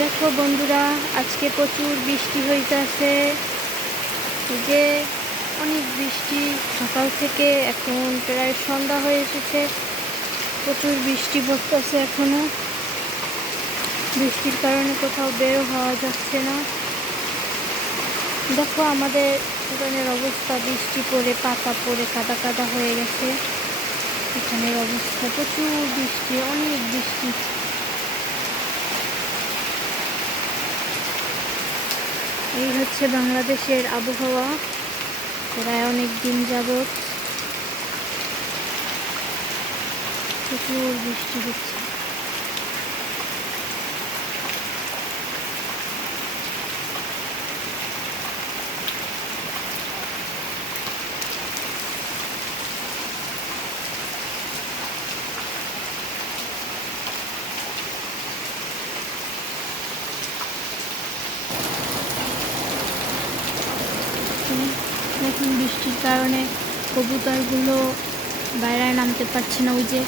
দেখো বন্ধুরা, আজকে প্রচুর বৃষ্টি হইতেছে। যে অনেক বৃষ্টি, সকাল থেকে এখন প্রায় সন্ধ্যা হয়ে এসেছে। প্রচুর বৃষ্টি পড়তেছে এখনও। বৃষ্টির কারণে কোথাও বেরো হওয়া যাচ্ছে না। দেখো আমাদের দোকানের অবস্থা, বৃষ্টি পড়ে, পাতা পড়ে, কাদা কাদা হয়ে গেছে। এখানের অবস্থা, প্রচুর বৃষ্টি, অনেক বৃষ্টি। এই হচ্ছে বাংলাদেশের আবহাওয়া। প্রায় অনেক দিন যাবৎ প্রচুর বৃষ্টি হচ্ছে। দেখুন বৃষ্টির কারণে কবুতরগুলো বাইরে নামতে পারছে না, ওই যে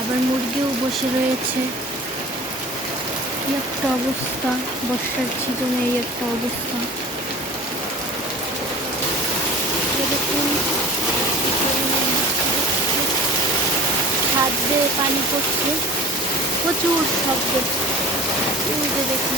আবার মুরগিও বসে রয়েছে কি একটা অবস্থা, বর্ষার ছিটনে এই একটা অবস্থা। ছাদ দিয়ে পানি পড়ছে, প্রচুর শব্দ দেখুন